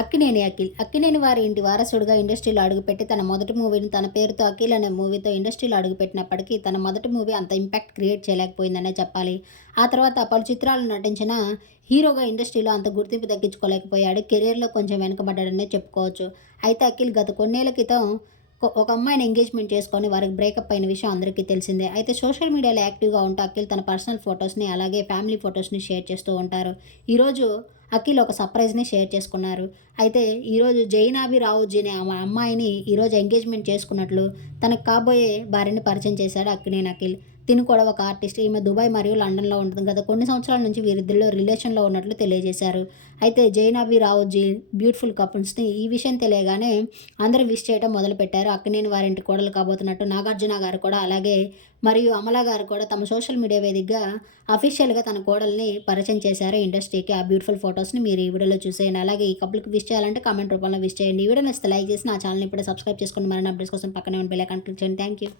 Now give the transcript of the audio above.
అక్కినేని అఖిల్. అక్కినేని వారి ఇంటి వారసుడుగా ఇండస్ట్రీలో అడుగుపెట్టి తన మొదటి మూవీని తన పేరుతో అఖిల్ అనే మూవీతో ఇండస్ట్రీలో అడుగుపెట్టినప్పటికీ తన మొదటి మూవీ అంత ఇంపాక్ట్ క్రియేట్ చేయలేకపోయిందనే చెప్పాలి. ఆ తర్వాత పలు చిత్రాలు నటించిన హీరోగా ఇండస్ట్రీలో అంత గుర్తింపు దక్కించుకోలేకపోయాడు. కెరీర్లో కొంచెం వెనుకబడ్డాడనే చెప్పుకోవచ్చు. అయితే అఖిల్ గత కొన్నేళ్ళ క్రితం ఒక అమ్మాయిని ఎంగేజ్మెంట్ చేసుకొని వారికి బ్రేకప్ అయిన విషయం అందరికీ తెలిసిందే. అయితే సోషల్ మీడియాలో యాక్టివ్గా ఉంటూ అఖిల్ తన పర్సనల్ ఫొటోస్ని అలాగే ఫ్యామిలీ ఫొటోస్ని షేర్ చేస్తూ ఉంటారు. ఈరోజు అఖిల్ ఒక సర్ప్రైజ్ని షేర్ చేసుకున్నారు. అయితే ఈరోజు జైనాభి రావుజీ అనే అమ్మాయిని ఈరోజు ఎంగేజ్మెంట్ చేసుకున్నట్లు తనకు కాబోయే భార్యని పరిచయం చేశాడు అక్కినేని అఖిల్. తిను కూడా ఒక ఆర్టిస్ట్ ఈమె దుబాయ్ మరియు లండన్లో ఉంటుంది. గత కొన్ని సంవత్సరాల నుంచి వీరిద్దరిలో రిలేషన్లో ఉన్నట్లు తెలియజేశారు. అయితే జైనాబి రావుజీ బ్యూటిఫుల్ కపుల్స్ని ఈ విషయం తెలియగానే అందరూ విష్ చేయడం మొదలుపెట్టారు. అక్కినేని వారింటి కోడలు కాబోతున్నట్టు నాగార్జున గారు కూడా అలాగే మరియు అమలా గారు కూడా తమ సోషల్ మీడియా వేదికగా అఫీషియల్గా తన కోడల్ని పరిచయం చేశారు. ఇండస్ట్రీకి ఆ బ్యూటిఫుల్ ఫొటోస్ని మీరు ఈ వీడియోలో చూసేయండి. అలాగే ఈ కపుల్కి విష్ చేయాలంటే కామెంట్ రూపంలో విష్ చేయండి. ఈ వీడియో నచ్చితే లైక్ చేసి నా ఛానల్ ఇప్పుడే సబ్స్క్రైబ్ చేసుకోండి మరిన్ని అప్డేట్స్ కోసం పక్కనే ఉన్న బెల్ ఐకాన్ క్లిక్ చేయండి. Thank you